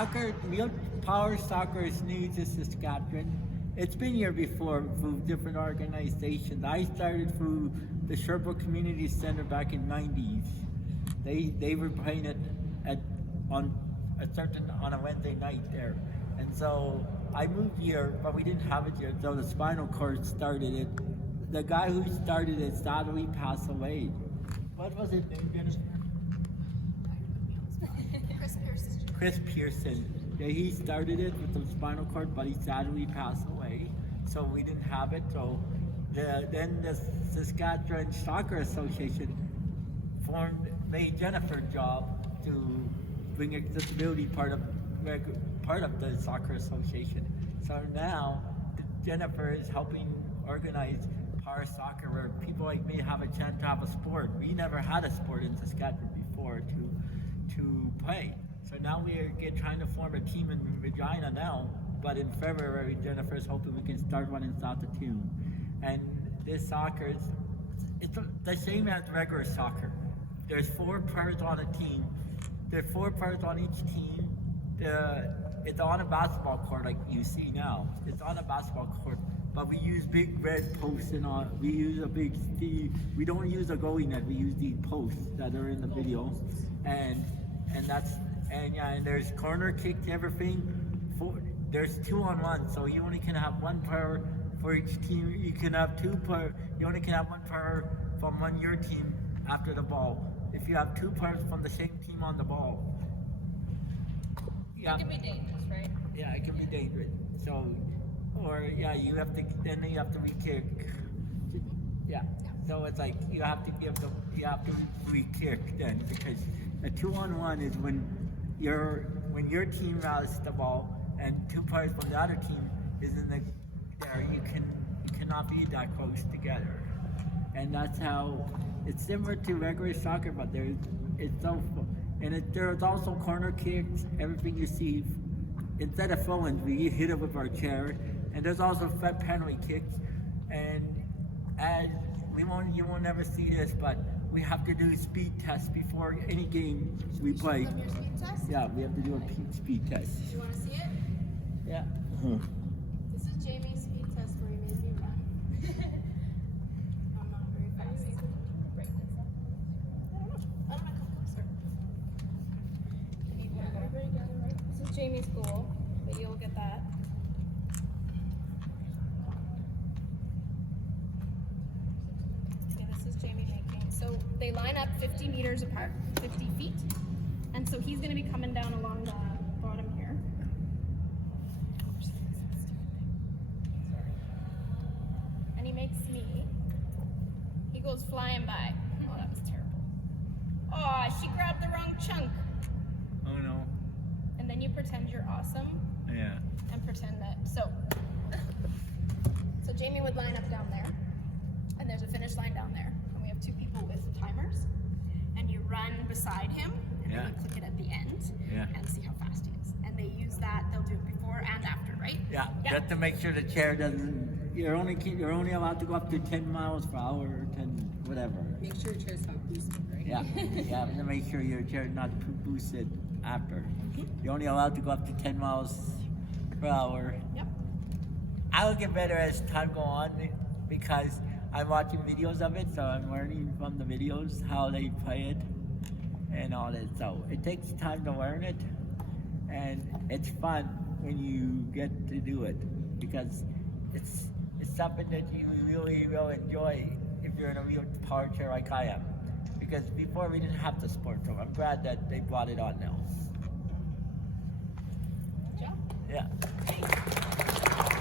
soccer, real power soccer is new to Saskatchewan. It's been here before through different organizations. I started through the Sherbrooke Community Center back in '90s. They were playing it on a Wednesday night there, and so I moved here, but we didn't have it here. So the Spinal Cord started it. The guy who started it sadly passed away. What was his name, Jennifer? Chris Pearson. Yeah, he started it with the Spinal Cord, but he sadly passed away. So we didn't have it. So then the Saskatchewan Soccer Association made Jennifer job to bring accessibility part of the Soccer Association. So now Jennifer is helping organize power soccer where people like me have a chance to have a sport. We never had a sport in Saskatchewan before to play. So now we are trying to form a team in Regina now, but in February, Jennifer's hoping we can start one in Saskatoon. And this soccer it's the same as regular soccer. There's 4 players on a team. There are 4 players on each team. It's on a basketball court like you see now. It's on a basketball court, but we use big red posts and all. We use a big Steve. We don't use a goalie net. We use these posts that are in the video, and there's corner kicks, everything. There's 2-on-1, so you only can have 1 player for each team. You can have 2 players. You only can have 1 player from your team after the ball. If you have 2 players from the same team on the ball, it can be dangerous, right? Yeah, it can be dangerous. So, you have to re-kick. Yeah. So it's like you have to re-kick then, because a 2-on-1 is when your team has the ball and 2 players from the other team is in there. You cannot be that close together, and that's how it's similar to regular soccer, but there's also corner kicks. Everything you see, instead of throwing, we hit it with our chair, and there's also penalty kicks. And you won't never see this, but we have to do speed tests before any game we play. Your speed test? Yeah, we have to do a speed test. You want to see it? Yeah. This is Jamie's speed test where he made me run. I'm not very fast. Break this up. I don't know. Come closer. This is Jamie's goal. Maybe you'll get that. Okay, this is Jamie making. So they line up 50 meters apart, 50 feet. And so he's going to be coming down along the bottom here. And he makes me. He goes flying by. Oh, that was terrible. Oh, she grabbed the wrong chunk. Oh no. And then you pretend you're awesome Yeah. and pretend that. So Jamie would line up down there, and there's a finish line down there, and we have 2 people with timers, and you run beside him, and then you click it at the end, and see how fast he is. And they use that. They'll do it before and after, right? Yeah. Just to make sure the chair doesn't. You're only allowed to go up to 10 miles per hour or 10 whatever. Make sure your chair's not boosted, right? Yeah. Yeah. To make sure your chair is not boosted after. You're only allowed to go up to 10 miles per hour. Yep. I'll get better as time go on because I'm watching videos of it, so I'm learning from the videos how they play it and all that. So it takes time to learn it, and it's fun when you get to do it because it's something that you really will enjoy if you're in a real power chair like I am. Because before we didn't have the sport, so I'm glad that they brought it on now. Good job. Yeah.